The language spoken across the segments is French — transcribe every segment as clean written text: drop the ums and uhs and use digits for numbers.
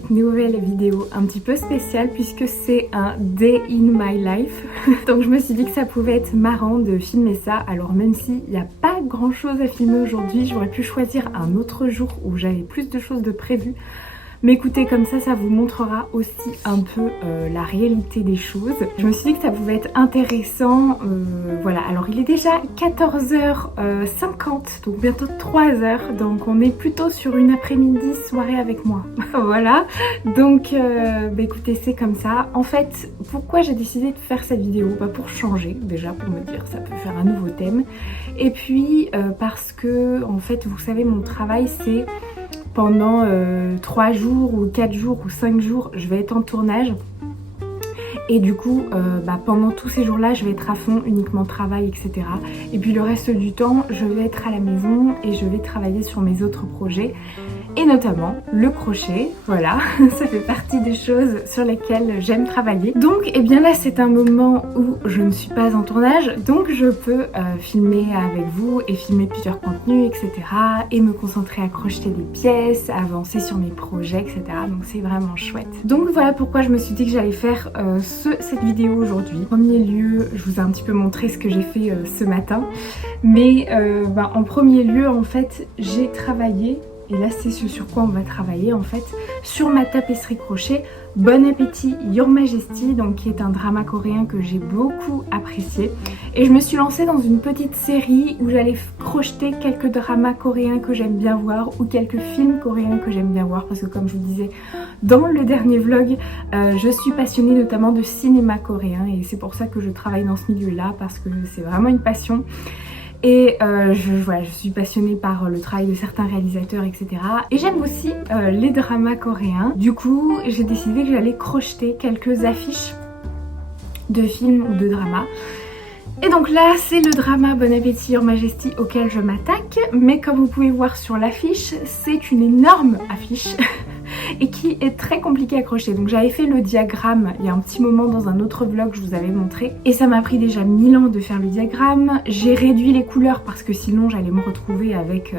cette nouvelle vidéo un petit peu spéciale puisque c'est un day in my life. Donc je me suis dit que ça pouvait être marrant de filmer ça. Alors même s'il n'y a pas grand chose à filmer aujourd'hui, j'aurais pu choisir un autre jour où j'avais plus de choses de prévues. Mais écoutez, comme ça vous montrera aussi un peu la réalité des choses. Je me suis dit que ça pouvait être intéressant. Voilà, alors il est déjà 14h50, donc bientôt 3h. Donc on est plutôt sur une après-midi soirée avec moi. Voilà, donc écoutez, c'est comme ça. En fait, pourquoi j'ai décidé de faire cette vidéo? Pour changer, déjà, pour me dire ça peut faire un nouveau thème. Et puis parce que, en fait, vous savez, mon travail c'est... Pendant 3 jours ou 4 jours ou 5 jours, je vais être en tournage. Et du coup, pendant tous ces jours-là, je vais être à fond, uniquement travail, etc. Et puis le reste du temps, je vais être à la maison et je vais travailler sur mes autres projets. Et notamment le crochet, voilà, ça fait partie des choses sur lesquelles j'aime travailler. Donc, eh bien là, c'est un moment où je ne suis pas en tournage, donc je peux filmer avec vous et filmer plusieurs contenus, etc. Et me concentrer à crocheter des pièces, à avancer sur mes projets, etc. Donc c'est vraiment chouette. Donc voilà pourquoi je me suis dit que j'allais faire cette vidéo aujourd'hui. En premier lieu, je vous ai un petit peu montré ce que j'ai fait ce matin. Mais en premier lieu, en fait, j'ai travaillé. Et là c'est ce sur quoi on va travailler en fait, sur ma tapisserie crochet Bon Appétit Your Majesty, donc qui est un drama coréen que j'ai beaucoup apprécié. Et je me suis lancée dans une petite série où j'allais crocheter quelques dramas coréens que j'aime bien voir ou quelques films coréens que j'aime bien voir, parce que comme je vous disais dans le dernier vlog, je suis passionnée notamment de cinéma coréen et c'est pour ça que je travaille dans ce milieu là, parce que c'est vraiment une passion. Et je suis passionnée par le travail de certains réalisateurs, etc. Et j'aime aussi les dramas coréens. Du coup, j'ai décidé que j'allais crocheter quelques affiches de films ou de dramas. Et donc là, c'est le drama Bon Appétit Your Majesty auquel je m'attaque. Mais comme vous pouvez voir sur l'affiche, c'est une énorme affiche et qui est très compliqué à crocheter. Donc j'avais fait le diagramme il y a un petit moment dans un autre vlog, je vous avais montré. Et ça m'a pris déjà 1000 ans de faire le diagramme. J'ai réduit les couleurs parce que sinon j'allais me retrouver avec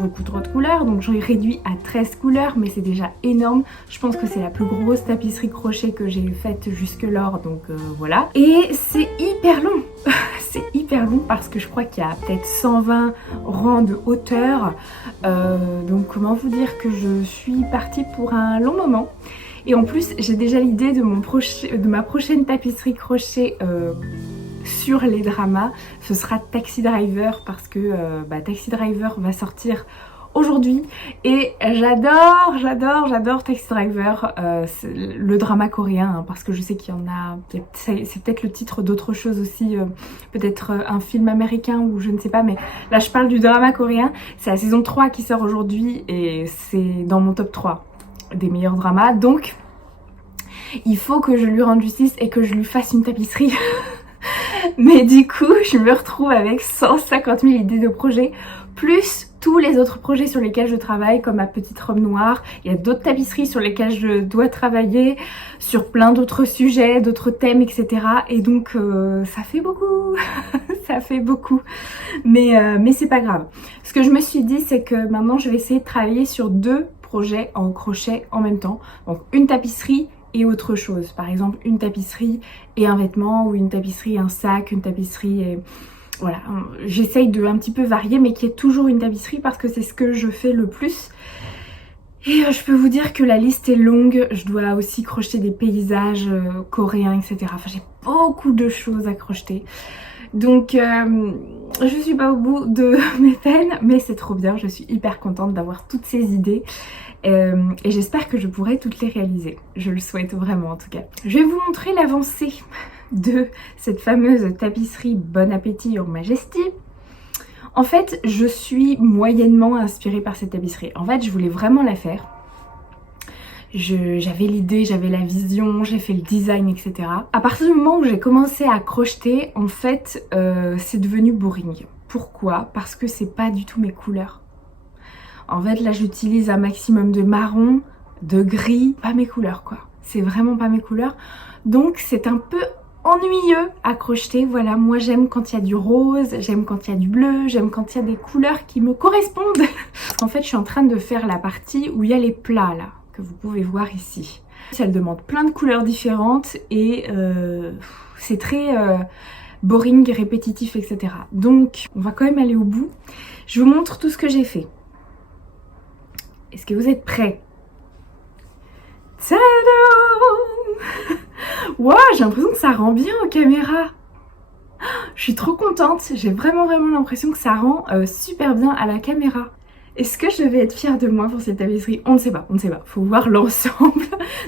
beaucoup trop de couleurs. Donc j'en ai réduit à 13 couleurs, mais c'est déjà énorme. Je pense que c'est la plus grosse tapisserie crochet que j'ai faite jusque-là. Donc voilà. Et c'est hyper long. C'est hyper long parce que je crois qu'il y a peut-être 120 rangs de hauteur. Donc comment vous dire que je suis partie pour un long moment. Et en plus j'ai déjà l'idée de ma prochaine tapisserie crochet sur les dramas. Ce sera Taxi Driver parce que Taxi Driver va sortir aujourd'hui et j'adore Taxi Driver, le drama coréen, parce que je sais qu'il y en a, c'est peut-être le titre d'autre chose aussi, peut-être un film américain ou je ne sais pas, mais là je parle du drama coréen. C'est la saison 3 qui sort aujourd'hui et c'est dans mon top 3 des meilleurs dramas, donc il faut que je lui rende justice et que je lui fasse une tapisserie. Mais du coup je me retrouve avec 150 000 idées de projets, plus tous les autres projets sur lesquels je travaille, comme ma petite robe noire. Il y a d'autres tapisseries sur lesquelles je dois travailler, sur plein d'autres sujets, d'autres thèmes, etc. Et donc ça fait beaucoup. Ça fait beaucoup, mais c'est pas grave. Ce que je me suis dit, c'est que maintenant je vais essayer de travailler sur 2 projets en crochet en même temps. Donc une tapisserie et autre chose, par exemple une tapisserie et un vêtement, ou une tapisserie et un sac, une tapisserie et... Voilà, j'essaye de un petit peu varier, mais qu'il y ait toujours une tapisserie parce que c'est ce que je fais le plus. Et je peux vous dire que la liste est longue. Je dois aussi crocheter des paysages coréens, etc. Enfin, j'ai beaucoup de choses à crocheter. Donc je suis pas au bout de mes peines, mais c'est trop bien. Je suis hyper contente d'avoir toutes ces idées. Et j'espère que je pourrai toutes les réaliser. Je le souhaite vraiment en tout cas. Je vais vous montrer l'avancée de cette fameuse tapisserie Bon Appétit Your Majesty. En fait, je suis moyennement inspirée par cette tapisserie. En fait, je voulais vraiment la faire. J'avais l'idée, j'avais la vision, j'ai fait le design, etc. À partir du moment où j'ai commencé à crocheter, en fait, c'est devenu boring. Pourquoi? Parce que c'est pas du tout mes couleurs. En fait, là, j'utilise un maximum de marron, de gris, pas mes couleurs, quoi. C'est vraiment pas mes couleurs. Donc, c'est un peu ennuyeux à crocheter. Voilà, moi j'aime quand il y a du rose, j'aime quand il y a du bleu, j'aime quand il y a des couleurs qui me correspondent. En fait, je suis en train de faire la partie où il y a les plats là, que vous pouvez voir ici. Elle demande plein de couleurs différentes et c'est très boring, répétitif, etc. Donc on va quand même aller au bout. Je vous montre tout ce que j'ai fait. Est-ce que vous êtes prêts? Tadam! Wow, j'ai l'impression que ça rend bien en caméra. Je suis trop contente, j'ai vraiment l'impression que ça rend super bien à la caméra. Est-ce que je vais être fière de moi pour cette tapisserie? On ne sait pas, faut voir l'ensemble.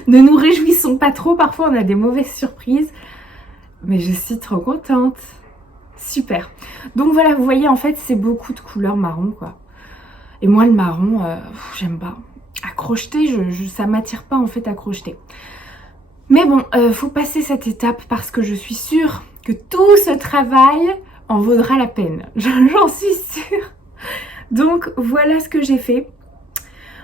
Ne nous réjouissons pas trop, parfois on a des mauvaises surprises. Mais je suis trop contente. Super. Donc voilà, vous voyez en fait c'est beaucoup de couleurs marron quoi. Et moi le marron, j'aime pas. À crocheter, ça m'attire pas en fait à crocheter. Mais bon, faut passer cette étape parce que je suis sûre que tout ce travail en vaudra la peine. J'en suis sûre. Donc voilà ce que j'ai fait.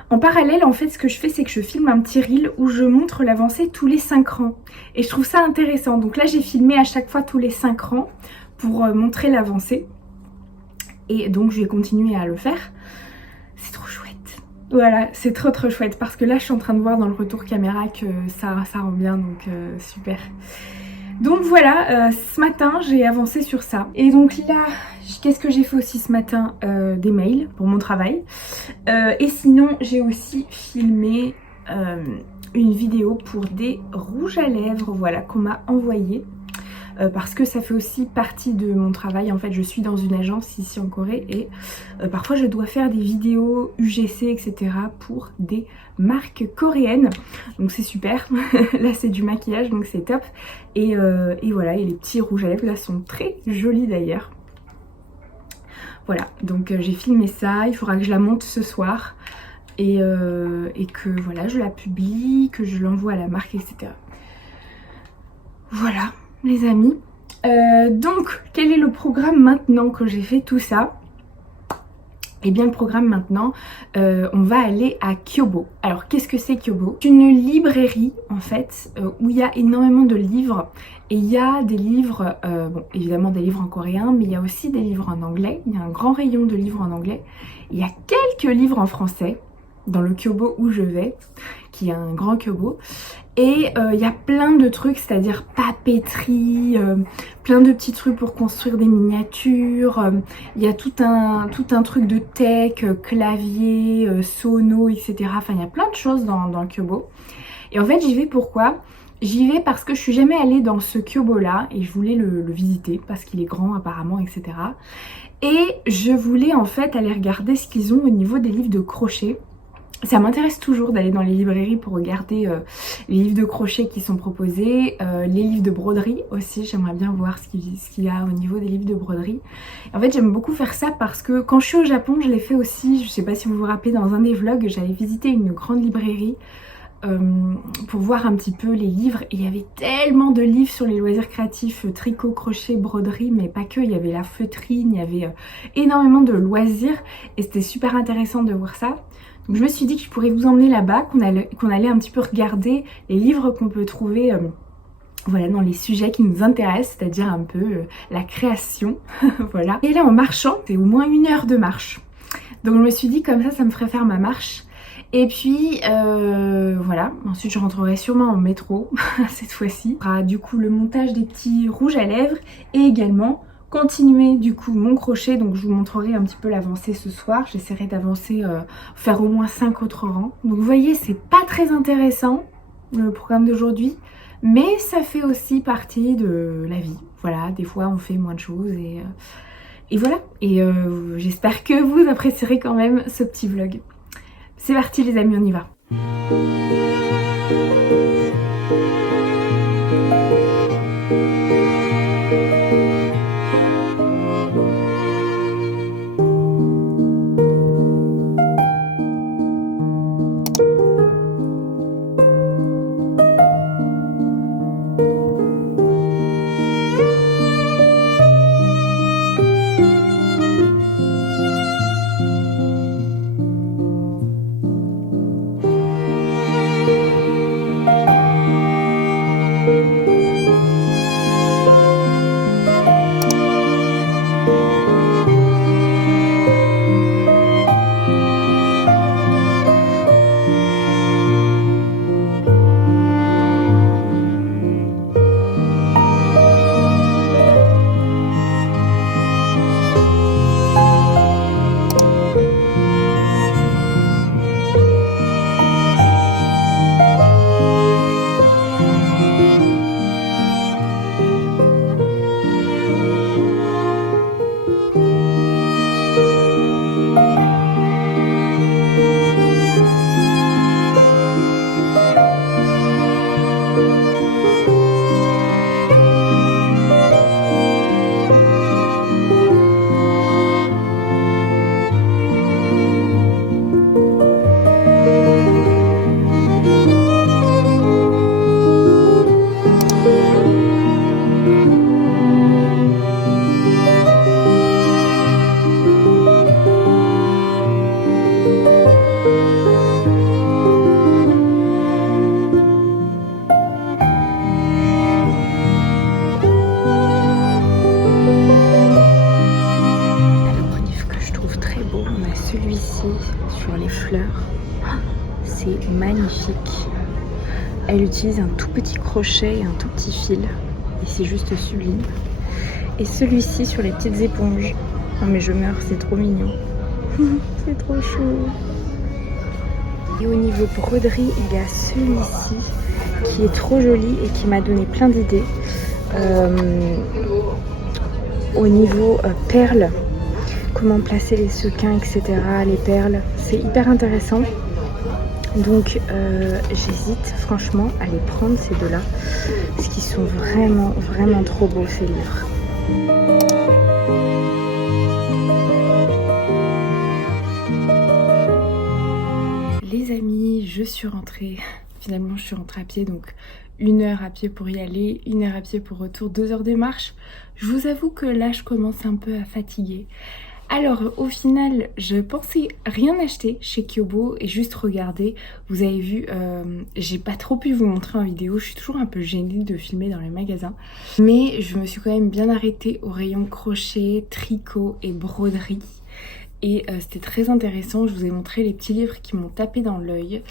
En parallèle, en fait, ce que je fais, c'est que je filme un petit reel où je montre l'avancée tous les 5 rangs. Et je trouve ça intéressant. Donc là, j'ai filmé à chaque fois tous les 5 rangs pour montrer l'avancée. Et donc, je vais continuer à le faire. C'est trop chouette. Voilà, c'est trop chouette. Parce que là, je suis en train de voir dans le retour caméra que ça rend bien. Donc, super. Donc voilà, ce matin, j'ai avancé sur ça. Et donc là, qu'est-ce que j'ai fait aussi ce matin? Des mails pour mon travail. Et sinon, j'ai aussi filmé une vidéo pour des rouges à lèvres, voilà, qu'on m'a envoyé. Parce que ça fait aussi partie de mon travail. En fait, je suis dans une agence ici en Corée et parfois je dois faire des vidéos UGC, etc. pour des marques coréennes. Donc c'est super. Là, c'est du maquillage, donc c'est top. Et voilà, et les petits rouges à lèvres là sont très jolis d'ailleurs. Voilà, donc j'ai filmé ça. Il faudra que je la monte ce soir et que voilà, je la publie, que je l'envoie à la marque, etc. Voilà. Les amis, donc quel est le programme maintenant que j'ai fait tout ça? Eh bien le programme maintenant, on va aller à Kyobo. Alors qu'est-ce que c'est Kyobo? C'est une librairie en fait où il y a énormément de livres. Et il y a des livres, bon évidemment des livres en coréen, mais il y a aussi des livres en anglais. Il y a un grand rayon de livres en anglais. Il y a quelques livres en français dans le Kyobo où je vais, qui est un grand Kyobo. Et il y a plein de trucs, c'est-à-dire papeterie, plein de petits trucs pour construire des miniatures. Il y a tout un truc de tech, clavier, sono, etc. Enfin, il y a plein de choses dans le Kyobo. Et en fait, j'y vais pourquoi? J'y vais parce que je suis jamais allée dans ce Kyobo-là et je voulais le visiter parce qu'il est grand apparemment, etc. Et je voulais en fait aller regarder ce qu'ils ont au niveau des livres de crochet. Ça m'intéresse toujours d'aller dans les librairies pour regarder les livres de crochet qui sont proposés, les livres de broderie aussi, j'aimerais bien voir ce qu'il y a au niveau des livres de broderie. En fait j'aime beaucoup faire ça parce que quand je suis au Japon, je l'ai fait aussi, je sais pas si vous vous rappelez, dans un des vlogs, j'avais visité une grande librairie pour voir un petit peu les livres et il y avait tellement de livres sur les loisirs créatifs, tricot, crochet, broderie, mais pas que, il y avait la feutrine, il y avait énormément de loisirs et c'était super intéressant de voir ça. Donc je me suis dit que je pourrais vous emmener là-bas, qu'on allait un petit peu regarder les livres qu'on peut trouver voilà, dans les sujets qui nous intéressent, c'est-à-dire un peu la création, voilà. Et là en marchant, c'est au moins 1 heure de marche. Donc je me suis dit comme ça me ferait faire ma marche. Et puis voilà, ensuite je rentrerai sûrement en métro cette fois-ci. Du coup le montage des petits rouges à lèvres et également continuer du coup mon crochet. Donc je vous montrerai un petit peu l'avancée ce soir. J'essaierai d'avancer, faire au moins 5 autres rangs. Donc vous voyez, c'est pas très intéressant le programme d'aujourd'hui, mais ça fait aussi partie de la vie. Voilà, des fois on fait moins de choses et voilà. Et j'espère que vous apprécierez quand même ce petit vlog. C'est parti les amis, on y va. Elle utilise un tout petit crochet et un tout petit fil. Et c'est juste sublime. Et celui-ci sur les petites éponges. Oh mais je meurs, c'est trop mignon. C'est trop chou. Et au niveau broderie, il y a celui-ci qui est trop joli et qui m'a donné plein d'idées. Au niveau perles, comment placer les sequins, etc. Les perles, c'est hyper intéressant. Donc j'hésite franchement à les prendre ces deux-là, parce qu'ils sont vraiment, vraiment trop beaux ces livres. Les amis, je suis rentrée. Finalement, je suis rentrée à pied, donc 1 heure à pied pour y aller, 1 heure à pied pour retour, 2 heures de marche. Je vous avoue que là, je commence un peu à fatiguer. Alors, au final, je pensais rien acheter chez Kyobo et juste regarder. Vous avez vu, j'ai pas trop pu vous montrer en vidéo. Je suis toujours un peu gênée de filmer dans les magasins. Mais je me suis quand même bien arrêtée au rayon crochet, tricot et broderie. Et c'était très intéressant. Je vous ai montré les petits livres qui m'ont tapé dans l'œil.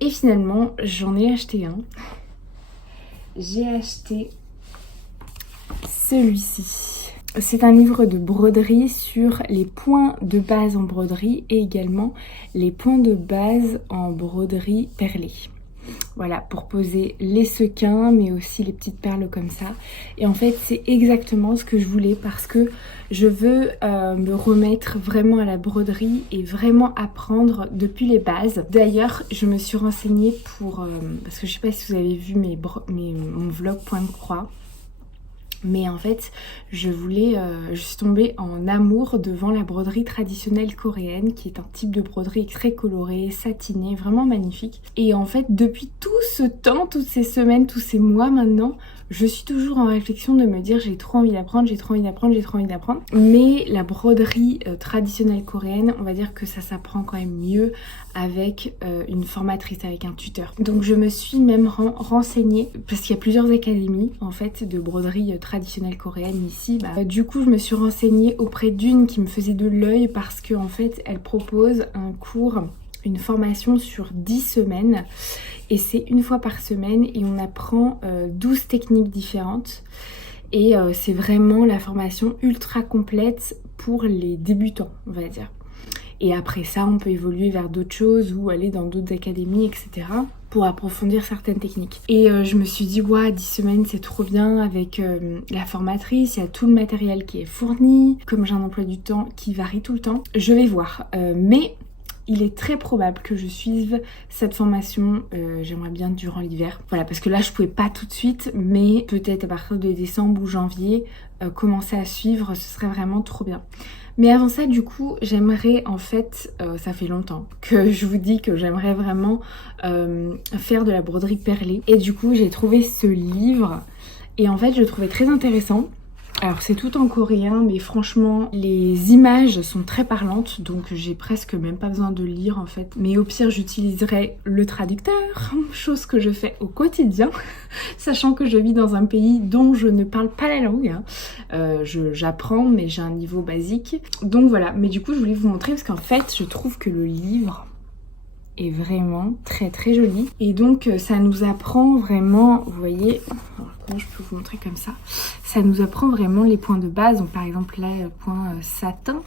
Et finalement, j'en ai acheté un. J'ai acheté celui-ci. C'est un livre de broderie sur les points de base en broderie et également les points de base en broderie perlée. Voilà, pour poser les sequins mais aussi les petites perles comme ça. Et en fait, c'est exactement ce que je voulais parce que je veux me remettre vraiment à la broderie et vraiment apprendre depuis les bases. D'ailleurs, je me suis renseignée pour... parce que je sais pas si vous avez vu mon vlog point de croix. Mais en fait, je suis tombée en amour devant la broderie traditionnelle coréenne, qui est un type de broderie très colorée, satinée, vraiment magnifique. Et en fait, depuis tout ce temps, toutes ces semaines, tous ces mois maintenant, je suis toujours en réflexion de me dire j'ai trop envie d'apprendre, j'ai trop envie d'apprendre, j'ai trop envie d'apprendre. Mais la broderie traditionnelle coréenne, on va dire que ça s'apprend quand même mieux avec une formatrice, avec un tuteur. Donc je me suis même renseignée, parce qu'il y a plusieurs académies en fait de broderie traditionnelle coréenne ici. Du coup je me suis renseignée auprès d'une qui me faisait de l'œil parce que en fait elle propose un cours, une formation sur 10 semaines et c'est 1 fois par semaine et on apprend 12 techniques différentes et c'est vraiment la formation ultra complète pour les débutants, on va dire. Et après ça, on peut évoluer vers d'autres choses ou aller dans d'autres académies, etc. pour approfondir certaines techniques. Et je me suis dit, ouais, 10 semaines, c'est trop bien avec la formatrice, il y a tout le matériel qui est fourni. Comme j'ai un emploi du temps qui varie tout le temps, je vais voir. Mais il est très probable que je suive cette formation, j'aimerais bien durant l'hiver. Voilà, parce que là, je pouvais pas tout de suite, mais peut-être à partir de décembre ou janvier, commencer à suivre, ce serait vraiment trop bien. Mais avant ça, du coup, j'aimerais en fait, ça fait longtemps que je vous dis que j'aimerais vraiment faire de la broderie perlée. Et du coup, j'ai trouvé ce livre et en fait, je le trouvais très intéressant. Alors c'est tout en coréen, mais franchement les images sont très parlantes, donc j'ai presque même pas besoin de lire en fait. Mais au pire j'utiliserai le traducteur, chose que je fais au quotidien, sachant que je vis dans un pays dont je ne parle pas la langue. J'apprends mais j'ai un niveau basique. Donc voilà, mais du coup je voulais vous montrer parce qu'en fait je trouve que le livre est vraiment très très joli. Et donc ça nous apprend vraiment, vous voyez, alors, comment je peux vous montrer comme ça, ça nous apprend vraiment les points de base. Donc par exemple là le point satin,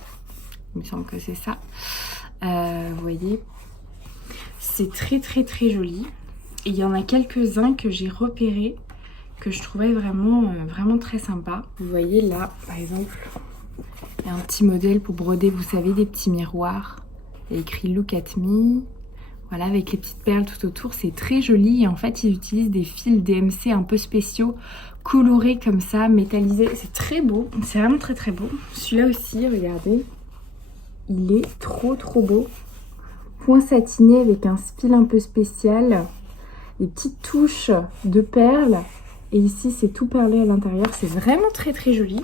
il me semble que c'est ça, vous voyez, c'est très très très joli. Et il y en a quelques-uns que j'ai repérés que je trouvais vraiment vraiment très sympa. Vous voyez là par exemple, il y a un petit modèle pour broder, vous savez, des petits miroirs. Il y a écrit Look at me. Voilà, avec les petites perles tout autour, c'est très joli. Et en fait, ils utilisent des fils DMC un peu spéciaux, colorés comme ça, métallisés. C'est très beau, c'est vraiment très très beau. Celui-là aussi, regardez, il est trop trop beau. Point satiné avec un style un peu spécial. Des petites touches de perles. Et ici, c'est tout perlé à l'intérieur. C'est vraiment très très joli.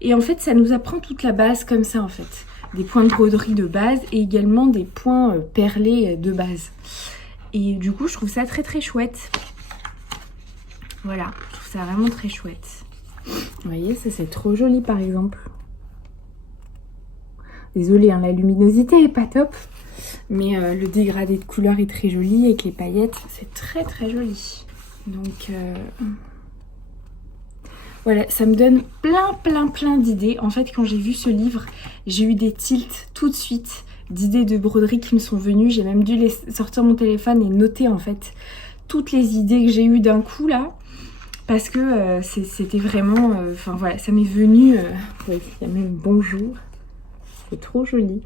Et en fait, ça nous apprend toute la base comme ça en fait. Des points de broderie de base et également des points perlés de base. Et du coup, je trouve ça très très chouette. Voilà, je trouve ça vraiment très chouette. Vous voyez, ça c'est trop joli par exemple. Désolée, hein, la luminosité est pas top. Mais le dégradé de couleur est très joli avec les paillettes, c'est très très joli. Donc voilà, ça me donne plein d'idées. En fait, quand j'ai vu ce livre, j'ai eu des tilts tout de suite d'idées de broderie qui me sont venues. J'ai même dû sortir mon téléphone et noter en fait toutes les idées que j'ai eues d'un coup là. Parce que c'était vraiment... Enfin voilà, ça m'est venu... ouais, il y a même bonjour. C'est trop joli.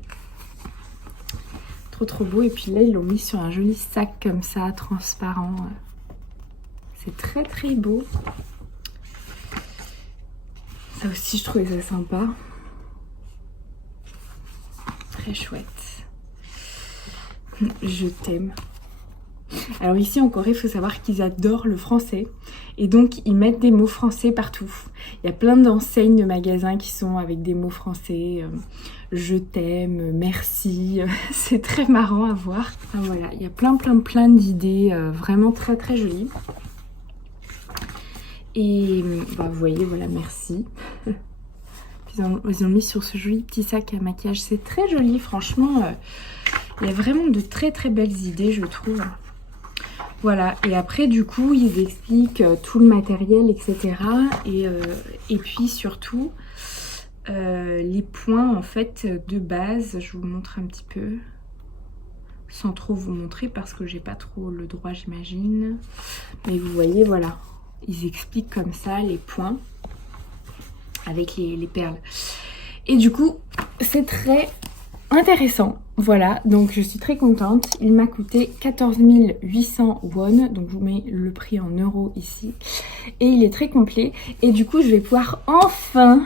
Trop beau. Et puis là, ils l'ont mis sur un joli sac comme ça, transparent. C'est très beau. Ça aussi, je trouvais ça sympa. Très chouette. Je t'aime. Alors ici en Corée, il faut savoir qu'ils adorent le français. Et donc, ils mettent des mots français partout. Il y a plein d'enseignes de magasins qui sont avec des mots français. Je t'aime, merci. C'est très marrant à voir. Enfin, voilà, il y a plein d'idées vraiment très jolies. Et bah, vous voyez, voilà, merci. Ils ont mis sur ce joli petit sac à maquillage. C'est très joli, franchement. Il y a vraiment de très belles idées, je trouve. Voilà, et après du coup ils expliquent tout le matériel, etc. Et puis surtout les points en fait de base. Je vous montre un petit peu sans trop vous montrer parce que j'ai pas trop le droit, j'imagine. Mais vous voyez, voilà, ils expliquent comme ça les points avec les perles. Et du coup c'est très intéressant. Voilà, donc je suis très contente. Il m'a coûté 14 800 won, donc je vous mets le prix en euros ici. Et il est très complet. Et du coup, je vais pouvoir enfin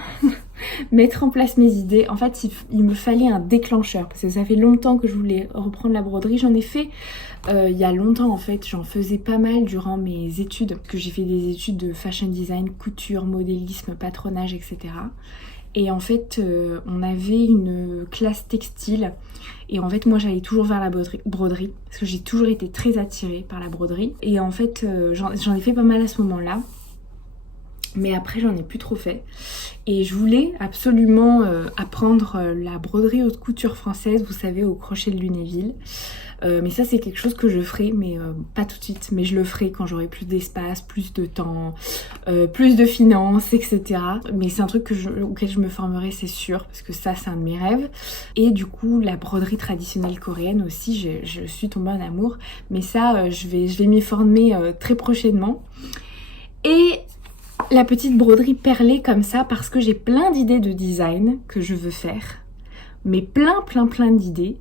mettre en place mes idées. En fait, il me fallait un déclencheur, parce que ça fait longtemps que je voulais reprendre la broderie. J'en ai fait il y a longtemps en fait. J'en faisais pas mal durant mes études, parce que j'ai fait des études de fashion design, couture, modélisme, patronage, etc. Et en fait, on avait une classe textile. Et en fait, moi, j'allais toujours vers la broderie. Parce que j'ai toujours été très attirée par la broderie. Et en fait, j'en ai fait pas mal à ce moment-là. Mais après, j'en ai plus trop fait. Et je voulais absolument apprendre la broderie haute couture française, vous savez, au crochet de Lunéville. Mais ça, c'est quelque chose que je ferai, mais pas tout de suite. Mais je le ferai quand j'aurai plus d'espace, plus de temps, plus de finances, etc. Mais c'est un truc auquel je me formerai, c'est sûr, parce que ça, c'est un de mes rêves. Et du coup, la broderie traditionnelle coréenne aussi, je suis tombée en amour. Mais ça, je vais m'y former très prochainement. Et la petite broderie perlée comme ça, parce que j'ai plein d'idées de design que je veux faire. Mais plein d'idées.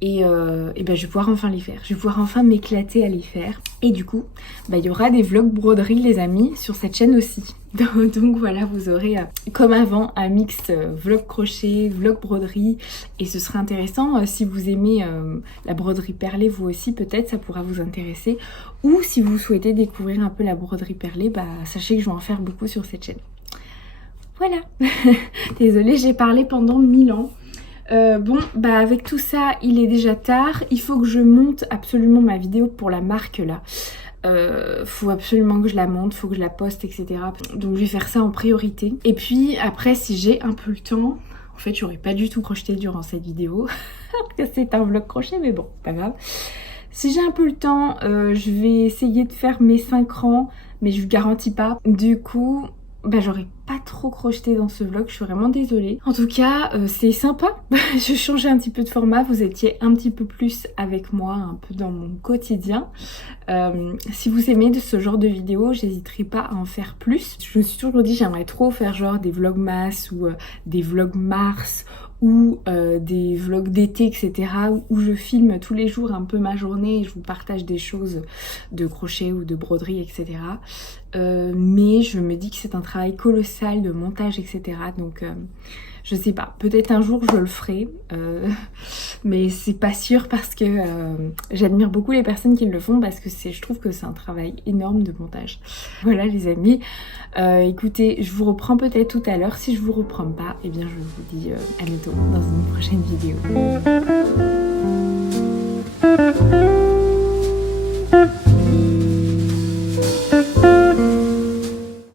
Et ben je vais pouvoir enfin les faire. Je vais pouvoir enfin m'éclater à les faire. Et du coup, il y aura des vlogs broderie, les amis, sur cette chaîne aussi. Donc voilà, vous aurez comme avant un mix vlog crochet, vlog broderie. Et ce sera intéressant si vous aimez la broderie perlée, vous aussi peut-être, ça pourra vous intéresser. Ou si vous souhaitez découvrir un peu la broderie perlée, sachez que je vais en faire beaucoup sur cette chaîne. Voilà. Désolée, j'ai parlé pendant 1000 ans. Avec tout ça, il est déjà tard. Il faut que je monte absolument ma vidéo pour la marque là. Faut absolument que je la monte, faut que je la poste, etc. Donc je vais faire ça en priorité. Et puis après, si j'ai un peu le temps, en fait j'aurais pas du tout crocheté durant cette vidéo. Parce que c'est un vlog crochet, mais bon, pas grave. Si j'ai un peu le temps, je vais essayer de faire mes 5 rangs, mais je vous garantis pas. Du coup, j'aurais pas trop crocheté dans ce vlog, je suis vraiment désolée. En tout cas, c'est sympa. Je changeais un petit peu de format, vous étiez un petit peu plus avec moi, un peu dans mon quotidien. Si vous aimez ce genre de vidéos, j'hésiterai pas à en faire plus. Je me suis toujours dit, j'aimerais trop faire genre des vlogmas ou des vlogs mars ou des vlogs d'été, etc. où je filme tous les jours un peu ma journée et je vous partage des choses de crochet ou de broderie, etc. Mais je me dis que c'est un travail colossal de montage, etc. Donc je sais pas, peut-être un jour je le ferai, mais c'est pas sûr parce que j'admire beaucoup les personnes qui le font parce que je trouve que c'est un travail énorme de montage. Voilà les amis, écoutez, je vous reprends peut-être tout à l'heure. Si je vous reprends pas, eh bien je vous dis à bientôt dans une prochaine vidéo.